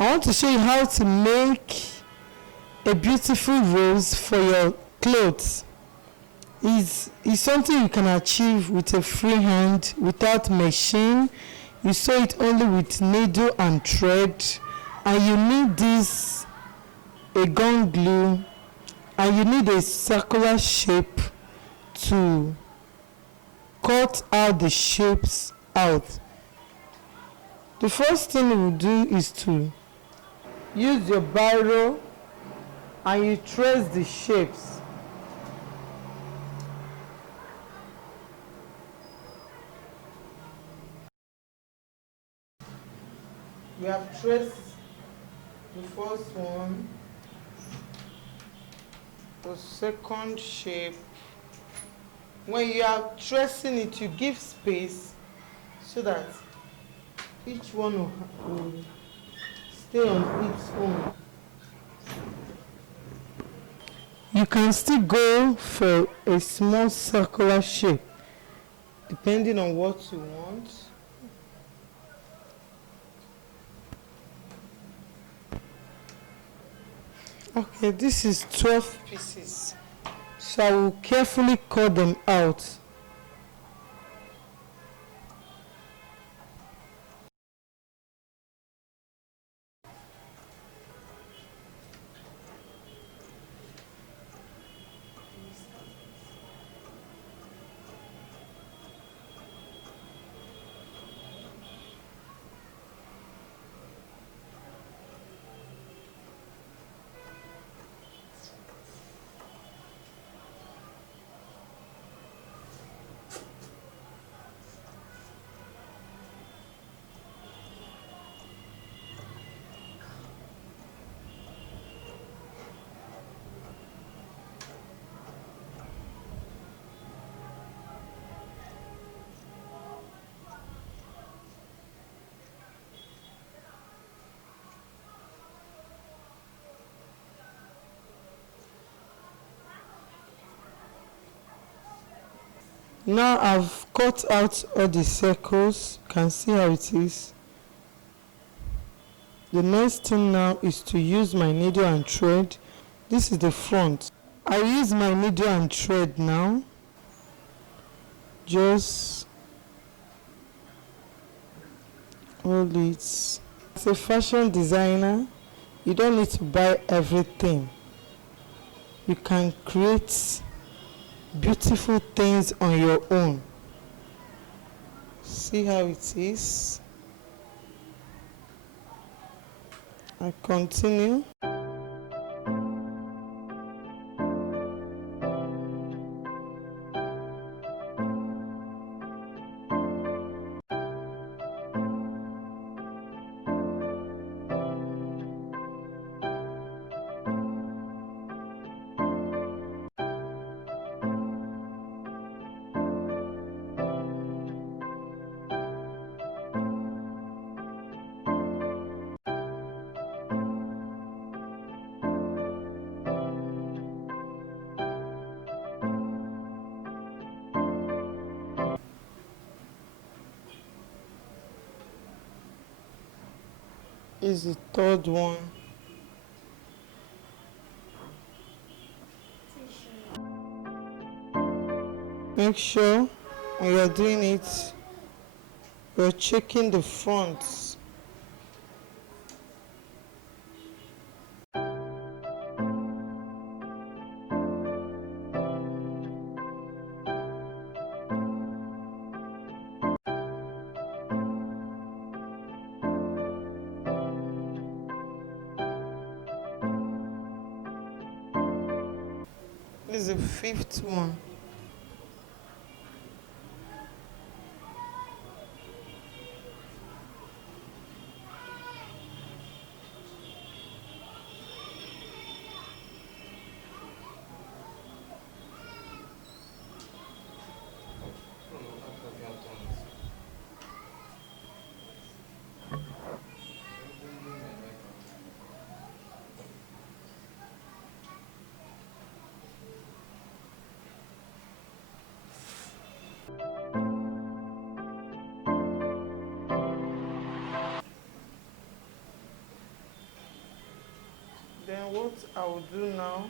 I want to show you how to make a beautiful rose for your clothes. Is something you can achieve with a free hand without machine. You sew it only with needle and thread, and you need this a gun glue, and you need a circular shape to cut out the shapes out. The first thing you will do is to use your biro and you trace the shapes. We have traced the first one, the second shape. When you are tracing it, you give space so that each one will stay on its own. You can still go for a small circular shape depending on what you want. Okay, this is 12 pieces, so I will carefully cut them out. Now I've cut out all the circles. You can see how it is. The next thing now is to use my needle and thread. This is the front. I use my needle and thread now. Just hold it. As a fashion designer, you don't need to buy everything. You can create beautiful things on your own. See how it is. I continue. Is the third one. Make sure when you're doing it, you're checking the fronts. This is the fifth one. what I will do now,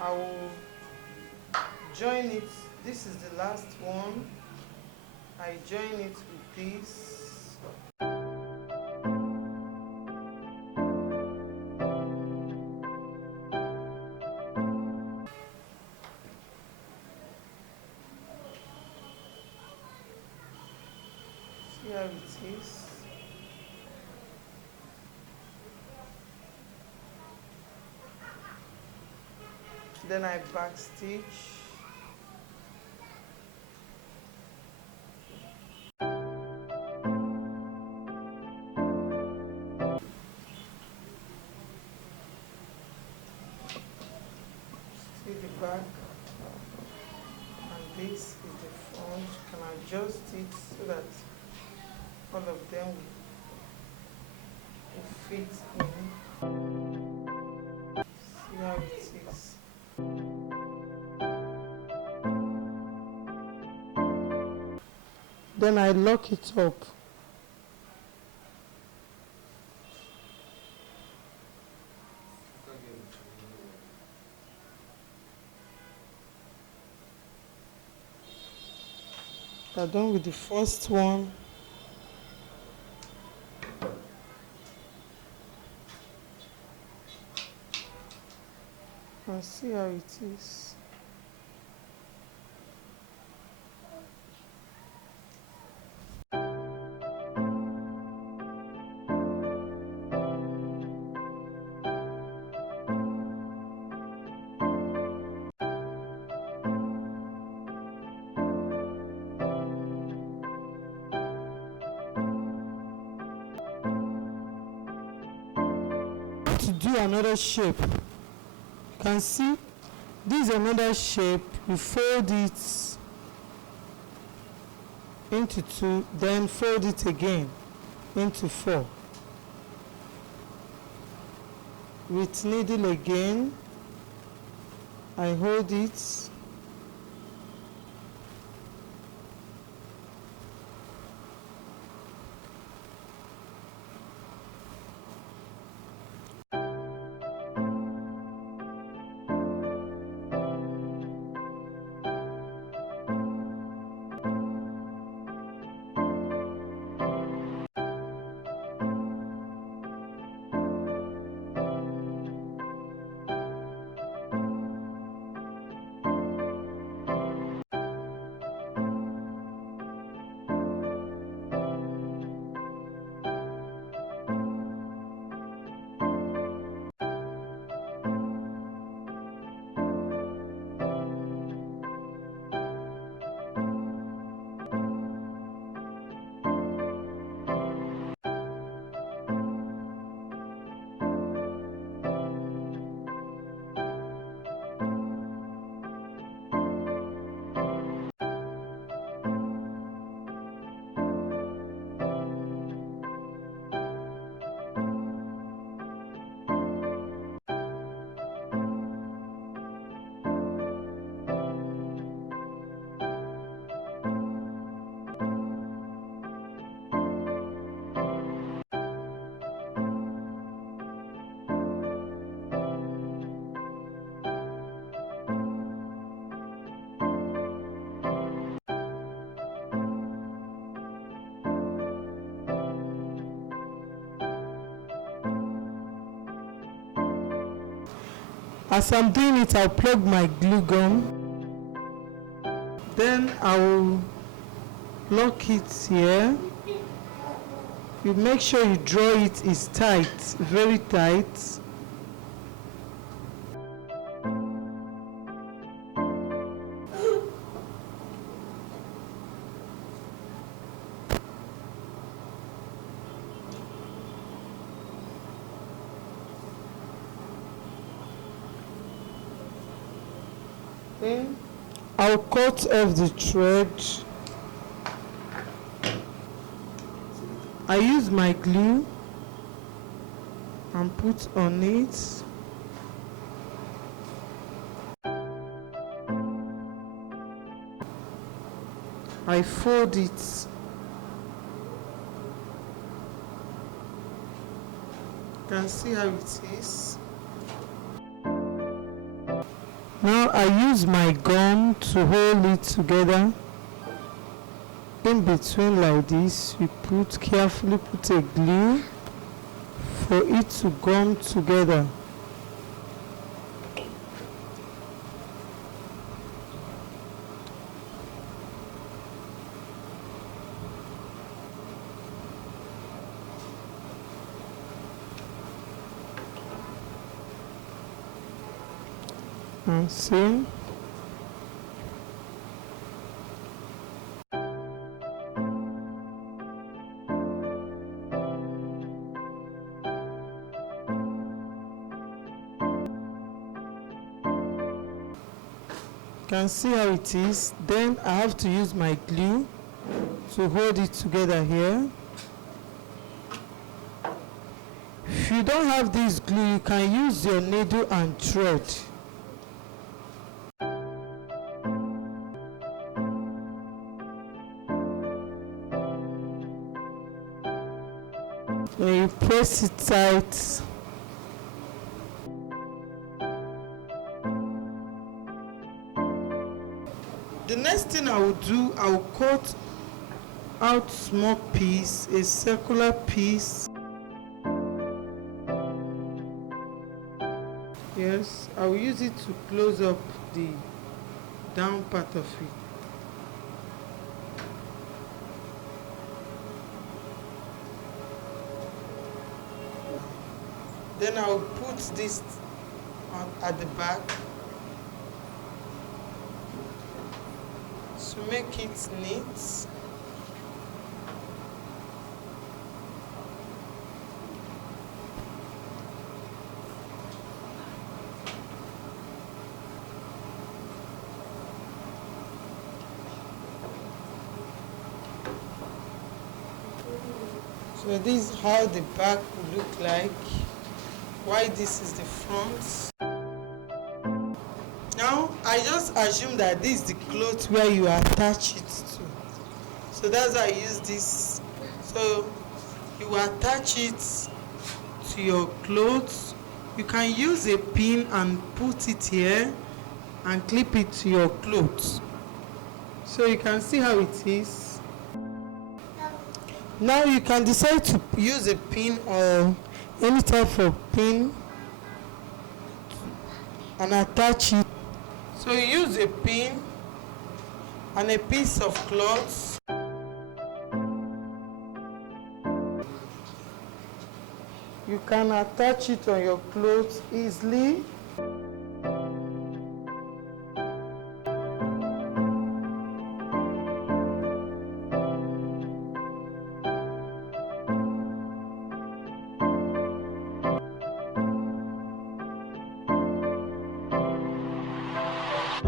I will join it. This is the last one. I join it with this. See how it is. Then I back stitch. See the back, and this is the front. You can adjust it so that all of them will fit in. See how it is. Then I lock it up. I'm done with the first one. And see how it is. To do another shape, you can see this is another shape. You fold it into 2, then fold it again into 4 with needle again. I hold it, as I'm doing it, I'll plug my glue gun. Then I will lock it here. You make sure you draw it is tight, very tight. Then I'll cut off the thread. I use my glue and put on it. I fold it. can see how it is. Now I use my gum to hold it together. In between like this, we carefully put a glue for it to gum together. And see, can see how it is. Then I have to use my glue to hold it together here. If you don't have this glue, you can use your needle and thread. Then you press it tight. The next thing I will do, I will cut out small piece, a circular piece. Yes, I will use it to close up the down part of it. Then I will put this at the back to make it neat. So this is how the back will look like. Why this is the front. Now I just assume that this is the cloth where you attach it to. So that's why I use this. So you attach it to your clothes. You can use a pin and put it here and clip it to your clothes. So you can see how it is. Now you can decide to use a pin or any type of pin and attach it. So you use a pin and a piece of cloth. You can attach it on your clothes easily.